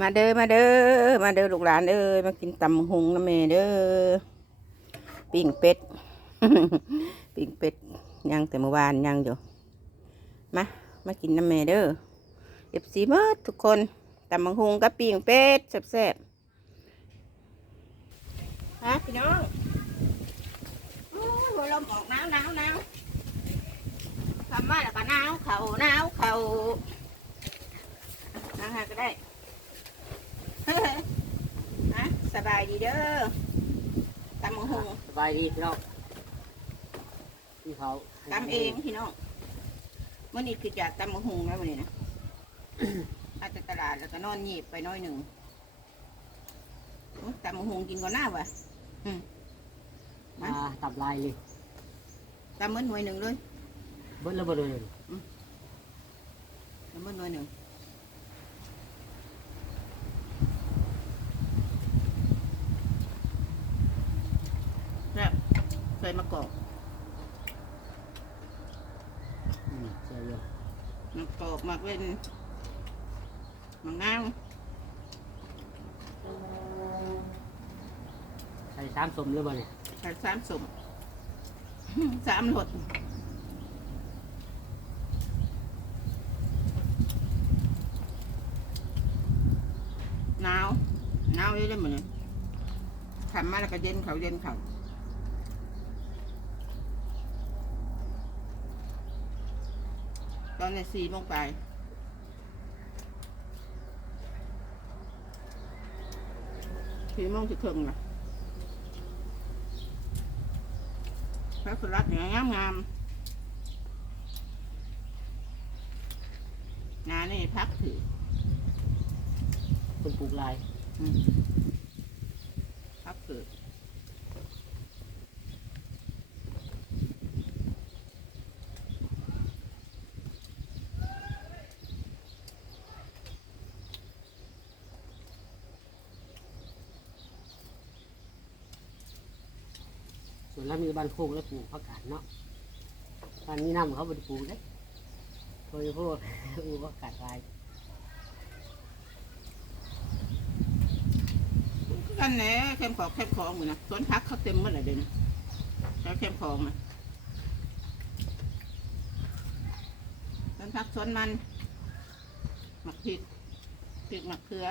มาเด้อมาเด้อมาเด้อลูกหลานเด้อมากินตำหงนะแม่เด้อปิ้งเป็ดปิ้งเป็ดยังแต่เมื่อวานยังอยู่มามากินน้ำแม่เด้อเอฟซีเมื่อทุกคนตำบังหงกับปิ้งเป็ดแซ่บๆฮะพี่น้องโอ้ยหัวลมออกหนาวหนาวหนาวทำมาแล้วก็หนาวเข่าหนาวเข่านั่งหาก็ได้ นะสบายดีเด้อตำมังหงสบายดีพี่น้องพี่เขาตำเองพี่น้องเมื่อนี้คือจากตำมังหงแล้ววันนี้นะ อาจจะตลาดแล้วก็นอนหยีบไปน้อยหนึ่งอุ๊ยตำมังหงกินก่อนหน้าวะมาตับลายเลยตำเมื่อหน่วยหนึ่งเลยเบิ้ลระเบิดเลยตำเมื่อหน่วยหนึ่งแล้ว เคยมากอกอืมเสียเยอะมากอกมากเป็นมะนาวใส่สามสมเลยบ่เนี่ยใส่สามสมสามรสหนาวหนาวเลยได้หมดเลยทำมาแล้วก็เย็นเขาเย็นเขา ตอนนี้สี่โมงไปสี่โมงจะถึงละพระสุรัตน์เนี่ยงามงามๆนานี่พักถือคนปลูกลายอืมพักถือ ส่วนแล้วมีบ้านโคกแล้วปลูกผักกาดเนาะบ้านนี้น้ำเขาบไดปลูกเลยโดยเฉพาะปลูกผักกาดลายกันแหน่เข้มของเข้มของอยู่นะสวนพักเขาเต็มหมดเลยเดี๋ยวนี้แล้วเข้มของนะสวนพักสวนมันหมักพริกพริกหมักเขือ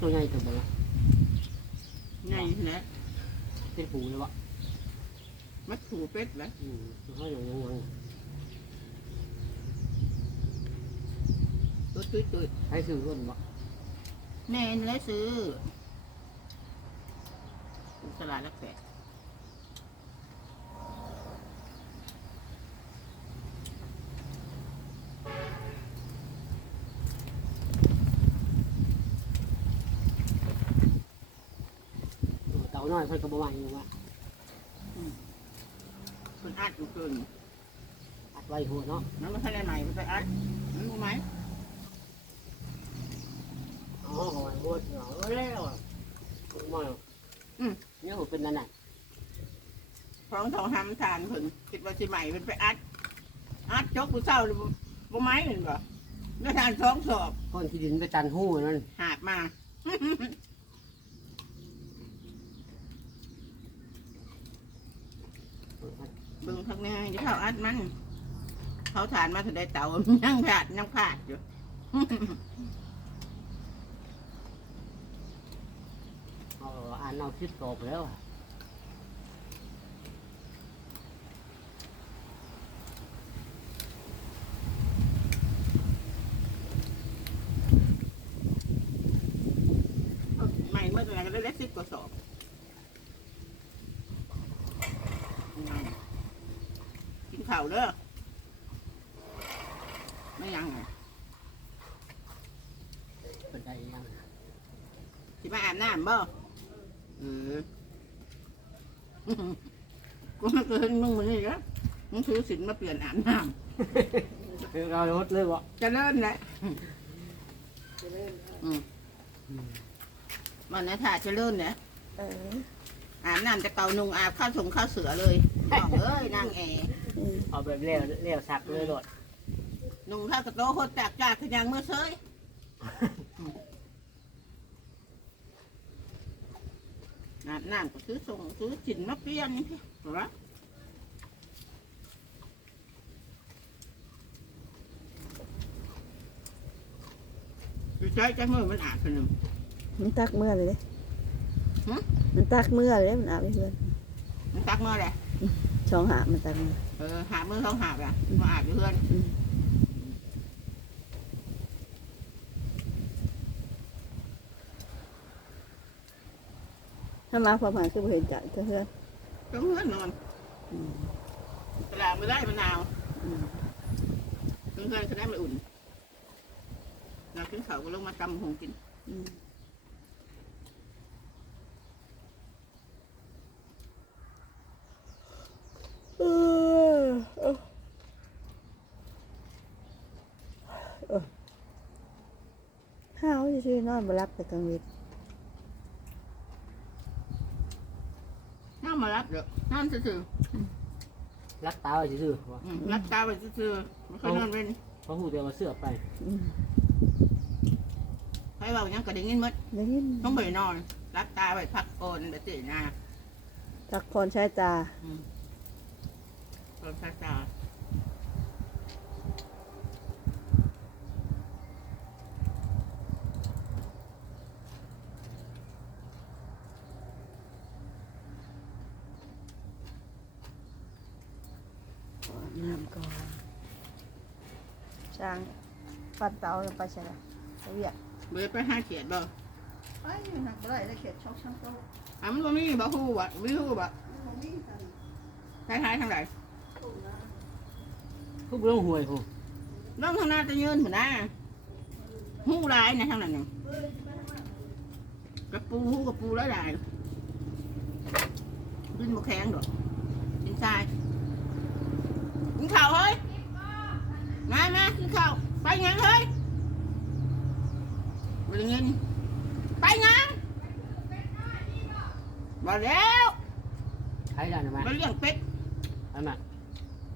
ตัวใหญ่ตัวบ่ละไงนะเป็นปลูกเลยวะมัดถูเป็ดเหรออืมตัวเขาอย่างยังยังตุ้ยตุ้ยตุ้ยใช้ซื้อร่นบ่แน่นเลยซื้อตลาดรักแสกาน้อยเพิ่นก็บ่ไหวอยู่ว่าคนอัดมันเกินอัดไว้หัวเนาะน้ำมันทะเลใหม่มันไปอัดมันรู้ไหมอ๋อเอาไว้หัวเหงาแล้วอะมาเนี่ยผมเป็นนั่นน่ะพร้องทองทำทานเพิ่นคิดว่าสิใหม่มันไปอัด อัดจกผู้เศร้าหรือบ่บ่ไม้เห็นบ่แล้วทานสองสอบก้อนที่ดินไปตันหู้นั่นหาบมา เบิ่งข้างในที่เขาอัดมัน เขาทานมาถึงได้เต่ายังผาดยังผาดอยู่ เอาอ่านเอาคิดตอบแล้วอะใหม่เมื่อไหร่ก็ได้เล็กสิบกว่าสอบกินข้าวเด้อไม่ยังไงเป็นได้ยังสิมาอาบน้ำบ่เออกูไม่เคยเห็นมึงเหมือนนี่นะมึงถือสินมาเปลี่ยนอาบน้เราลดเลยบ่ำจะเริ่มแหละอืมวันนี้ถ่าจะเริ่มเนี่ยเอออาบน้ำจะเกานุงอาบข้าวสงข้าวเสือเลยน้องเอ้ยนางแออืม เอาแบบเลี้ยวเลี้ยวสักเลยโดดนุงข้าวกระโตโคตรจากจากคือยังเมื่อเซยอาบน้ำก็ซื้อส่งซื้อสินมาเปลี่ยนนี่พี่เหรอใช้ใจมือมันอาบขนมมันตักเมื่อเลยเด้หึมันตักเมื่อเลยมันอาบให้เพื่อน มันตักเมื่อไรช่องหามันตักเมื่อเออหามือเขาหาบอะมาอาบอยู่เพื่อนอืมถ้ามาพอผ่านก็บ่เห็นจ่ายเพื่อนก็เพื่อนนอนอืมตลาดไม่ได้มะนาวอืมเพื่อนๆเขาได้มาอุ่นเราขึ้นเขาก็ลงมาตำหงกิน อืมเออเออเออห้าวชื่อ นอนมารับแต่กลางวันน้ามารับเด้อน้าซื่อรักตาไว้ซื่อๆว่าๆอืมรับตาไปซื่อๆไม่ค่อยนอนเป็นเพราะหูเดียวมาเสื้อไปใครเบาหยังก็ได้ยินหมดได้ยินต้องไปนอน รับตาไปพักโอนไปตื่นน้าพักผ่อนใช้ตา อืมตอนพักตา น้ำก่อนช่างปัดเตาลงไปใช่ไหมไปเวียกเบื่อไปห้าเขียดบ่ไปหนักได้ได้เข็ดช็อกช่างโตอะมันก็มีบ่ฮู้บ่มีฮู้บ่ท้ายๆทางไหนผู้บ่ต้องห่วยผู้น้องทางหน้าจะยืนหัวหน้าฮู้หลายนะทางนั้นน่ะกระปูฮู้กระปูหลายๆขึ้นบ่แข็งดอกกินทรายกินข้าวเฮ้ย มามากินข้าวไปยังเฮ้ยบ่ได้เงินไปยังบ่แล้วใช้ได้ไหมไปเลี้ยงเป็ดอันน่ะ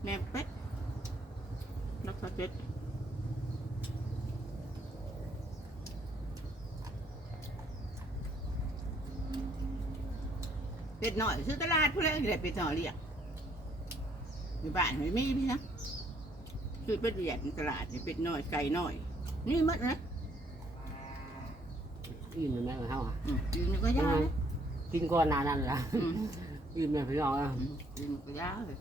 แม่เป็ดรักษาเป็ดเป็ดหน่อยซื้อตลาดพวกนี้แหละเป็ดหน่อยเรียกอยู่บ้านไม่มีพี่นะ ซื้อเป็ดเหยียดในตลาดนี่เป็ดหน่อยไก่หน่อย นี่มัดนะอิ่มเลยแม่ของเฮาอะอืมยืนอยู่ก็ยาวเลยกินก่อนหนานั้นล่ะอืมอิ่มเลยพี่น้องอะอืมยืนอยู่ก็ยาวเลย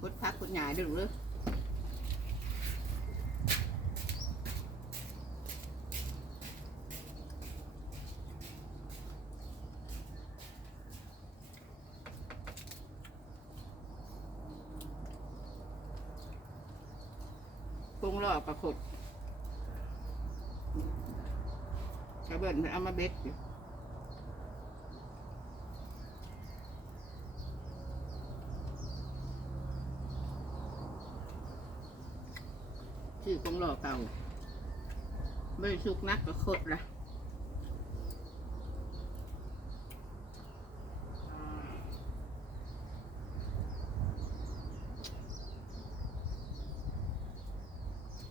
กดพักกดหยาดูเลย งรอบประขดกระเบิดมันเอามาเบ็ดอยู่ชื่อปรุงรอบเก่าไม่สุกนักประขดละ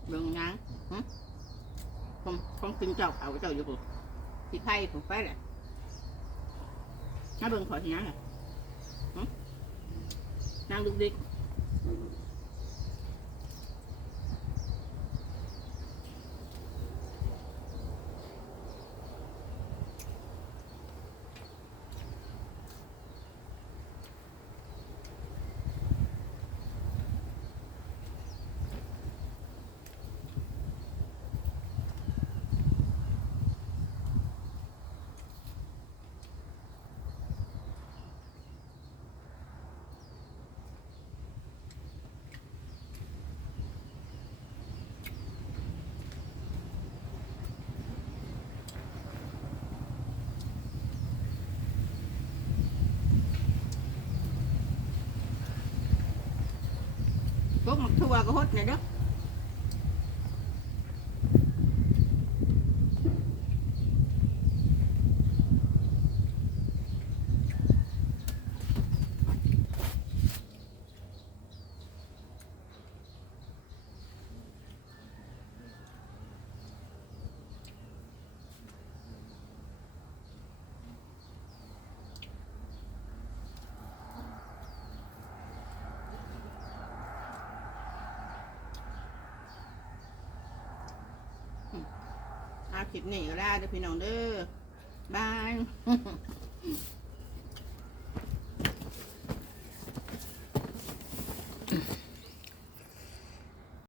เบิ่งหยังฮะ ผมผมกินเจ้าเอาเจ้าอยู่ปุ๊ที่ไข่ผมไปแหละน้าเบิ่งขอที่ยังอะนั่งดุกดิก กหมักทั่วก็หดเนี่ยเด้อ คลิปนี้ก็ได้เด้อพี่น้องเด้อบาย